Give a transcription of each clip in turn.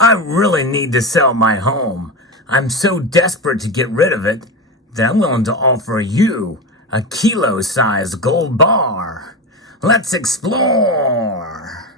I really need to sell my home. I'm so desperate to get rid of it that I'm willing to offer you a kilo-sized gold bar. Let's explore.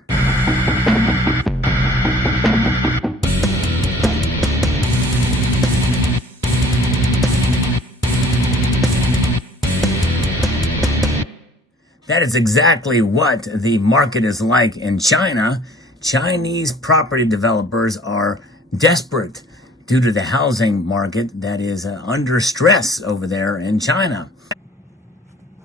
That is exactly what the market is like in China. Chinese property developers are desperate due to the housing market that is under stress over there in China.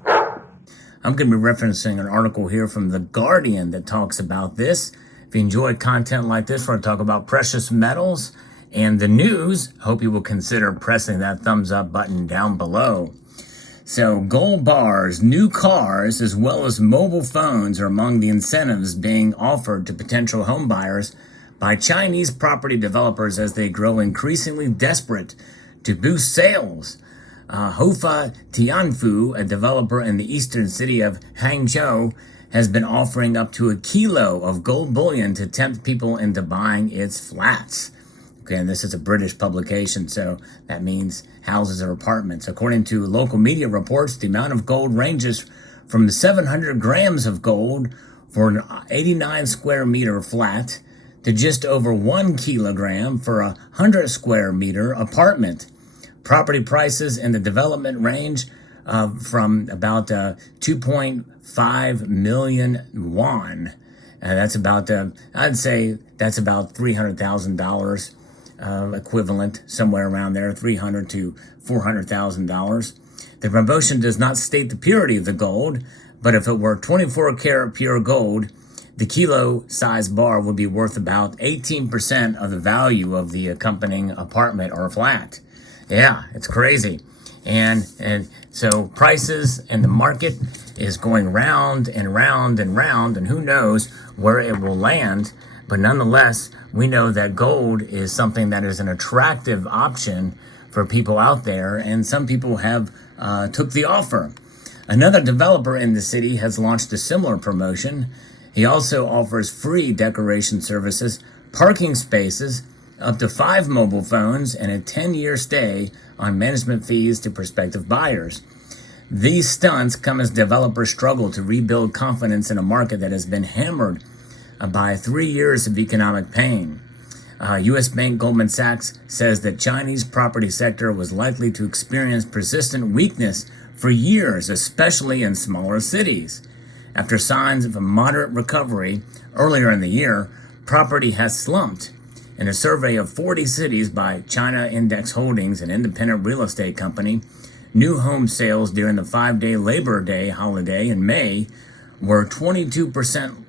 I'm going to be referencing an article here from The Guardian that talks about this. If you enjoy content like this, we're going to talk about precious metals and the news. Hope you will consider pressing that thumbs up button down below. So gold bars, new cars, as well as mobile phones are among the incentives being offered to potential home buyers by Chinese property developers as they grow increasingly desperate to boost sales. Houfa Tianfu, a developer in the eastern city of Hangzhou, has been offering up to a kilo of gold bullion to tempt people into buying its flats. Okay, and this is a British publication, so that means houses or apartments. According to local media reports, the amount of gold ranges from 700 grams of gold for an 89 square meter flat to just over 1 kilogram for a 100 square meter apartment. Property prices in the development range from about 2.5 million yuan. That's about, I'd say that's about $300,000. Equivalent, somewhere around there, $300,000 to $400,000. The promotion does not state the purity of the gold, but if it were 24 karat pure gold, the kilo size bar would be worth about 18% of the value of the accompanying apartment or flat. Yeah, it's crazy. And so prices and the market is going round and round and round, and who knows where it will land. But nonetheless, we know that gold is something that is an attractive option for people out there, and some people have took the offer. Another developer in the city has launched a similar promotion. He also offers free decoration services, parking spaces, up to 5 mobile phones, and a 10-year stay on management fees to prospective buyers. These stunts come as developers struggle to rebuild confidence in a market that has been hammered by 3 years of economic pain. U.S. bank Goldman Sachs says that Chinese property sector was likely to experience persistent weakness for years, especially in smaller cities. After signs of a moderate recovery earlier in the year, property has slumped. In a survey of 40 cities by China Index Holdings, an independent real estate company, new home sales during the 5-day Labor Day holiday in May were 22%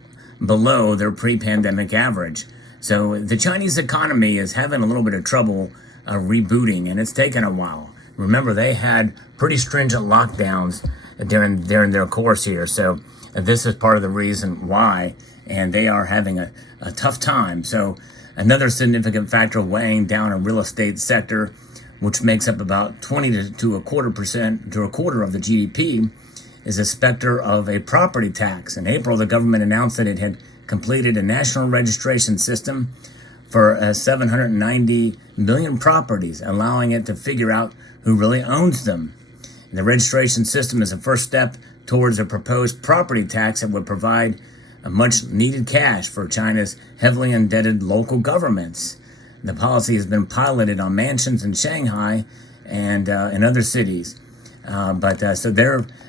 below their pre-pandemic average. So the Chinese economy is having a little bit of trouble rebooting, and it's taken a while. Remember, they had pretty stringent lockdowns during their course here, so this is part of the reason why, and they are having a tough time. So another significant factor weighing down a real estate sector, which makes up about 20 to a quarter of the GDP, is a specter of a property tax. In April, the government announced that it had completed a national registration system for 790 million properties, allowing it to figure out who really owns them. And the registration system is a first step towards a proposed property tax that would provide a much needed cash for China's heavily indebted local governments. The policy has been piloted on mansions in Shanghai and in other cities. So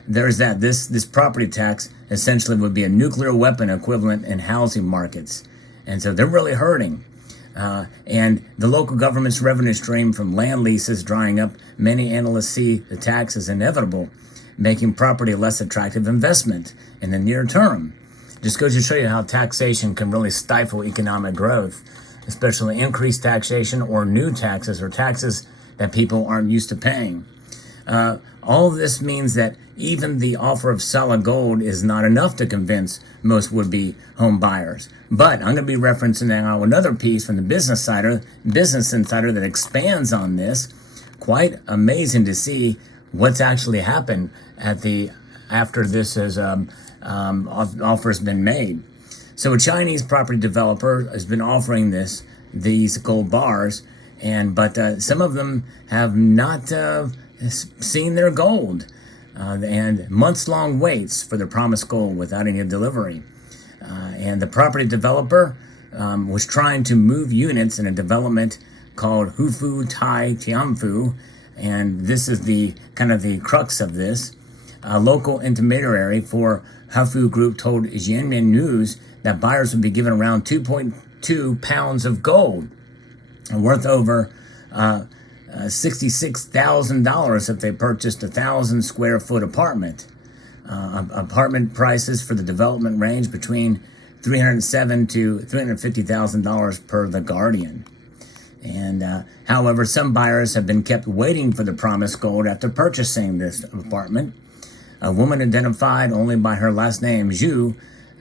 there's that. This property tax essentially would be a nuclear weapon equivalent in housing markets. And so they're really hurting. And the local government's revenue stream from land leases drying up, many analysts see the tax as inevitable, making property a less attractive investment in the near term. Just goes to show you how taxation can really stifle economic growth, especially increased taxation or new taxes or taxes that people aren't used to paying. All of this means that even the offer of solid gold is not enough to convince most would-be home buyers. But I'm going to be referencing now another piece from the Business Insider that expands on this. Quite amazing to see what's actually happened after this offer has been made. So a Chinese property developer has been offering this these gold bars, but some of them have not seen their gold, and months-long waits for the promised gold without any delivery. And the property developer was trying to move units in a development called Hufu Tai Tianfu, and this is the kind of the crux of this. A local intermediary for Hufu Group told Xianmen News that buyers would be given around 2.2 pounds of gold, worth over $66,000 if they purchased a 1,000 square foot apartment. Apartment prices for the development range between $307,000 to $350,000 per The Guardian. And however, some buyers have been kept waiting for the promised gold after purchasing this apartment. A woman identified only by her last name, Zhu,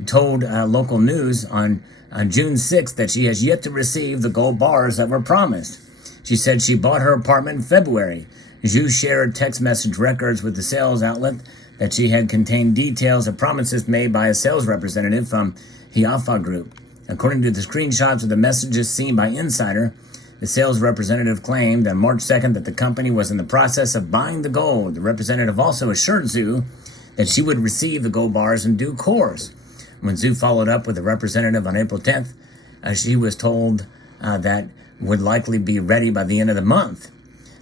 told local news on June 6th that she has yet to receive the gold bars that were promised. She said she bought her apartment in February. Zhu shared text message records with the sales outlet that she had contained details of promises made by a sales representative from Hiafa Group. According to the screenshots of the messages seen by Insider, the sales representative claimed on March 2nd that the company was in the process of buying the gold. The representative also assured Zhu that she would receive the gold bars in due course. When Zhu followed up with the representative on April 10th, she was told that would likely be ready by the end of the month.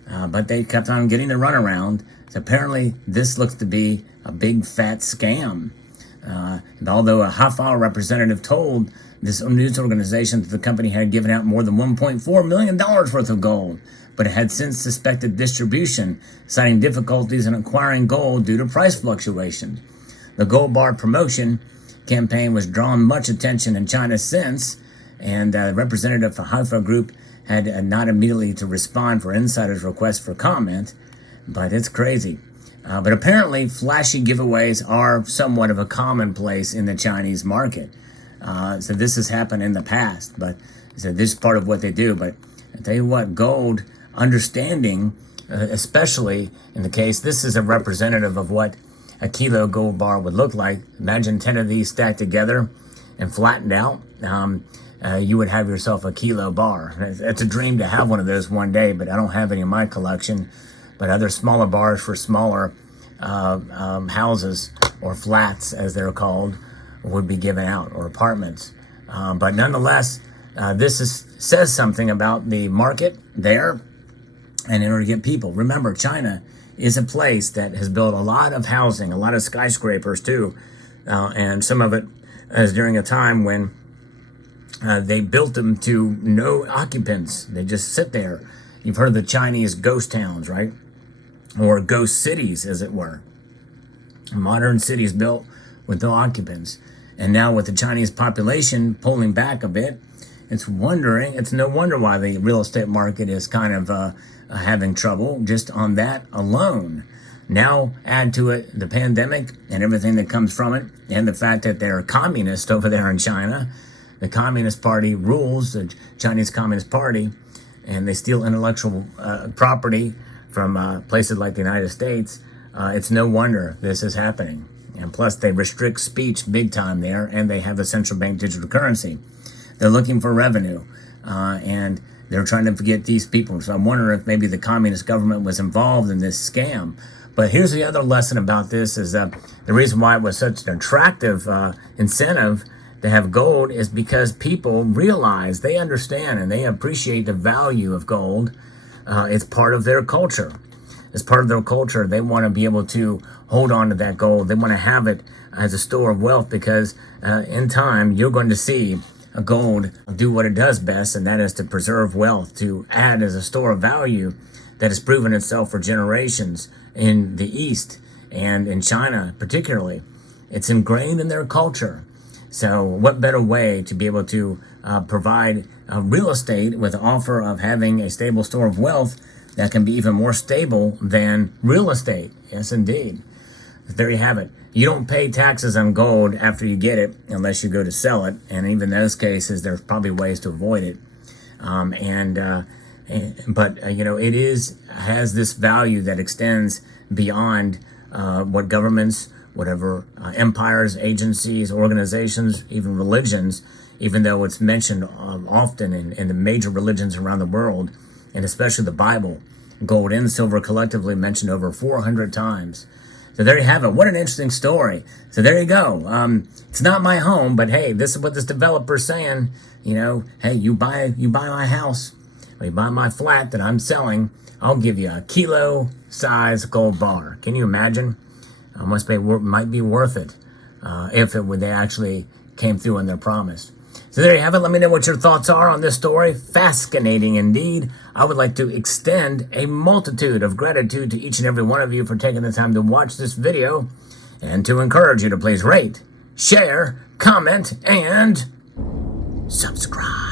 But they kept on getting the runaround. So apparently this looks to be a big fat scam. Although a Hafal representative told this news organization that the company had given out more than $1.4 million worth of gold, but it had since suspected distribution, citing difficulties in acquiring gold due to price fluctuations. The gold bar promotion campaign was drawing much attention in China since, and the representative for Haifa Group had not immediately to respond for Insider's request for comment, but it's crazy. But apparently, flashy giveaways are somewhat of a commonplace in the Chinese market. So this has happened in the past, but so this is part of what they do. But I tell you what, gold understanding, especially in the case, this is a representative of what a kilo gold bar would look like. Imagine 10 of these stacked together and flattened out. You would have yourself a kilo bar. It's a dream to have one of those one day, but I don't have any in my collection. But other smaller bars for smaller houses or flats, as they're called, would be given out, or apartments. But nonetheless, this says something about the market there, and in order to get people. Remember, China is a place that has built a lot of housing, a lot of skyscrapers too, and some of it is during a time when they built them to no occupants. They just sit there. You've heard of the Chinese ghost towns, right? Or ghost cities, as it were. Modern cities built with no occupants. And now with the Chinese population pulling back a bit, it's no wonder why the real estate market is kind of having trouble just on that alone. Now add to it the pandemic and everything that comes from it, and the fact that they're communist over there in China. The Communist Party rules, the Chinese Communist Party, and they steal intellectual property from places like the United States. It's no wonder this is happening. And plus, they restrict speech big time there, and they have a central bank digital currency. They're looking for revenue, and they're trying to get these people. So I'm wondering if maybe the communist government was involved in this scam. But here's the other lesson about this is the reason why it was such an attractive incentive to have gold is because people realize, they understand, and they appreciate the value of gold. It's part of their culture. As part of their culture, they want to be able to hold on to that gold. They want to have it as a store of wealth because in time, you're going to see a gold do what it does best, and that is to preserve wealth, to add as a store of value that has proven itself for generations in the East and in China particularly. It's ingrained in their culture. So what better way to be able to provide real estate with the offer of having a stable store of wealth that can be even more stable than real estate? Yes, indeed. There you have it. You don't pay taxes on gold after you get it unless you go to sell it. And even in those cases, there's probably ways to avoid it. But it has this value that extends beyond what governments, whatever empires, agencies, organizations, even religions, even though it's mentioned often in the major religions around the world, and especially the Bible. Gold and silver collectively mentioned over 400 times. So there you have it. What an interesting story. So there you go. It's not my home, but hey, this is what this developer's saying. You know, hey, you buy my house, or you buy my flat that I'm selling, I'll give you a kilo size gold bar. Can you imagine? Might be worth it if they actually came through on their promise. So there you have it. Let me know what your thoughts are on this story. Fascinating indeed. I would like to extend a multitude of gratitude to each and every one of you for taking the time to watch this video, and to encourage you to please rate, share, comment, and subscribe.